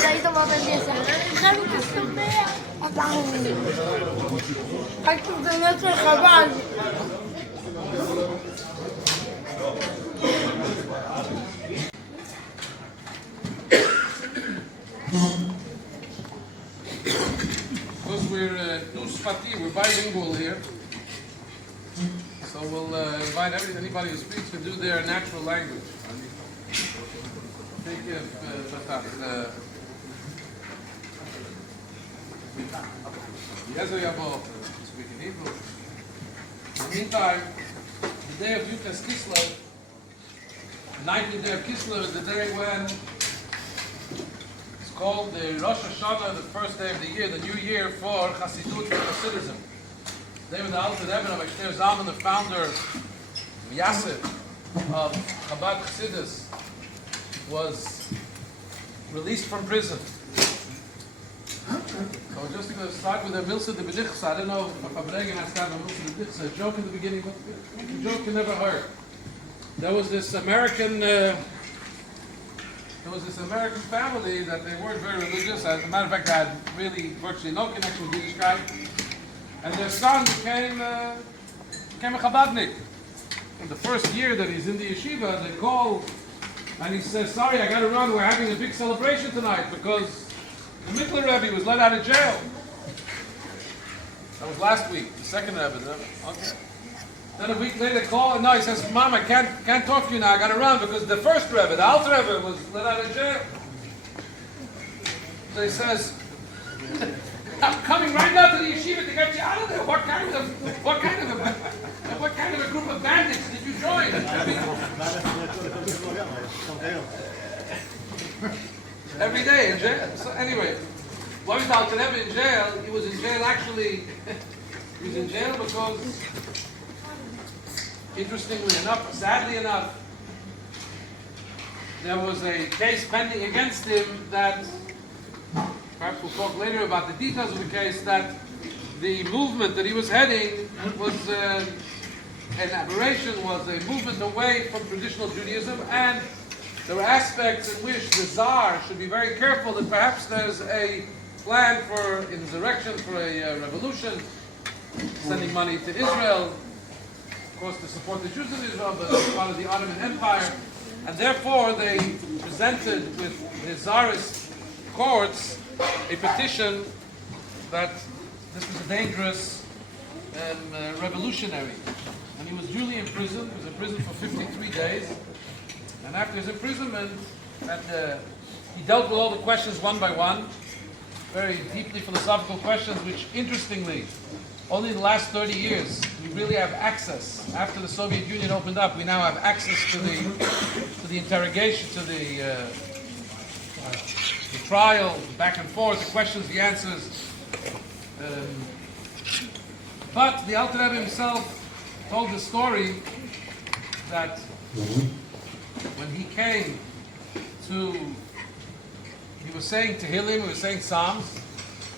Daí tomou a cabeça. Sabe o que eu aqui do meu trabalho. Because we're we're bilingual here, so we'll invite anybody who speaks to do their natural language. Think if speak in Hebrew. In the meantime, the day of Yukas Kislev, the 19th day of Kislev, is the day when it's called the Rosh Hashanah, the first day of the year, the new year for Chassidut, for Hasidism. David the Alter Rebbe of Ekshter Zalman, the founder, Yasser, of Chabad Chassidus, was released from prison. So we're just going to start with a Milsa de Bedichsa. I don't know if Abregen has to have a Milsa de Bedichsa, a joke in the beginning, but a joke you never heard. There was this American family that they weren't very religious. As a matter of fact, they had really virtually no connection with Yiddishkeit. And their son became a Chabadnik. In the first year that he's in the yeshiva, they call and he says, "Sorry, I got to run. We're having a big celebration tonight because the Mikler Rebbe was let out of jail." That was last week. The second Rebbe. Okay. Then a week later, call and no, he says, "Mom, I can't talk to you now. I got to run because the first Rebbe, the Alter Rebbe, was let out of jail." So he says, "I'm coming right now to the yeshiva to get you out of there. What kind of a group of bandits did you join?" Every day in jail. So anyway, why was Alter Rebbe in jail? He was in jail actually. He was in jail because, interestingly enough, sadly enough, there was a case pending against him that, perhaps we'll talk later about the details of the case, that the movement that he was heading was an aberration, was a movement away from traditional Judaism, and there were aspects in which the Tsar should be very careful that perhaps there's a plan for insurrection, for a revolution, sending money to Israel, of course to support the Jews in Israel, but as part of the Ottoman Empire, and therefore they presented with the Tsarist courts a petition that this was a dangerous revolutionary. And he was duly imprisoned. He was in prison for 53 days. And after his imprisonment, he dealt with all the questions one by one, very deeply philosophical questions, which interestingly, only in the last 30 years, we really have access. After the Soviet Union opened up, we now have access to the interrogation, to the trial, back and forth, the questions, the answers. But the Alter Rebbe himself told the story that when he came to, he was saying Tehillim, he was saying Psalms.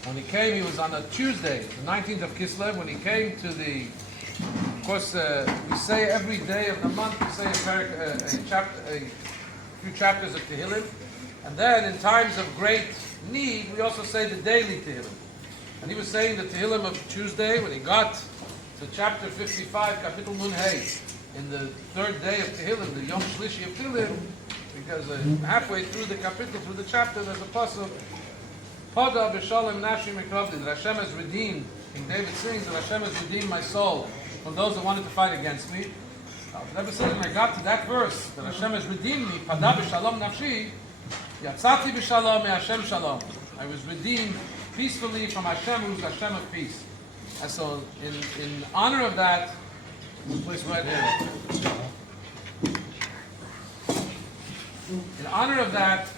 When he came, he was on a Tuesday, the 19th of Kislev, when he came to the, of course, we say every day of the month, we say a few chapters of Tehillim. And then in times of great need, we also say the daily Tehillim. And he was saying the Tehillim of Tuesday, when he got to chapter 55, Kapitel Nun Hey, in the third day of Tehillim, the Yom Shlishi of Tehillim, because halfway through the kapitel, through the chapter, there's a pasuk, Pada b'shalom nafshi mikravdi, that Hashem has redeemed, King David sings, that Hashem has redeemed my soul from those that wanted to fight against me. The Rebbe says, when I got to that verse, that Hashem has redeemed me, Pada b'shalom nafshi, Yatzati b'shalom me'Hashem shalom. I was redeemed peacefully from Hashem, who's Hashem of peace. And so, in honor of that, please right here. In honor of that,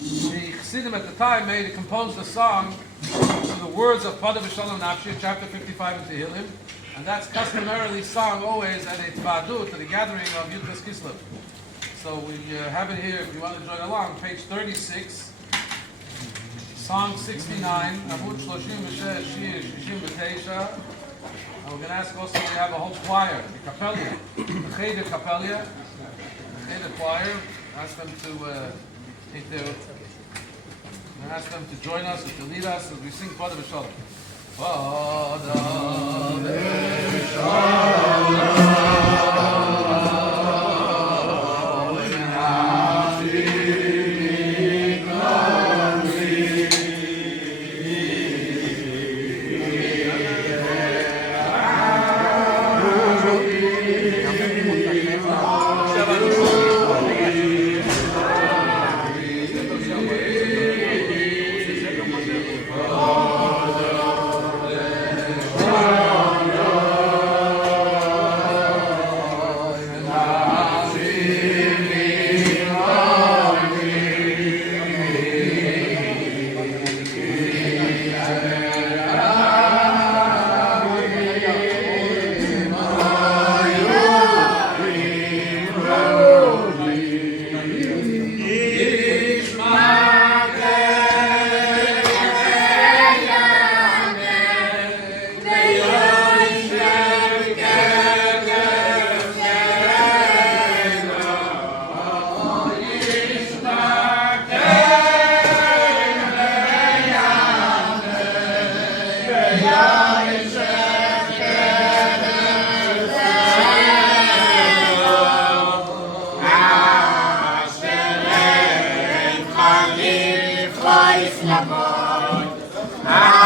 The Chassidim at the time composed a song to the words of Pada B'Shalom Nafshi, chapter 55 in Tehillim, and that's customarily sung always at a Tvadut, at the gathering of Yudkas Kyslev. So we have it here if you want to join along, page 36, song 69, Amud 36, Shir 69, and we're going to ask also, we have a whole choir, the Kapelia, the Cheder Kapelia, the Cheder choir, ask them to take their, and ask them to join us and to lead us as we sing Pada B'Shalom. Pada B'Shalom. Ah!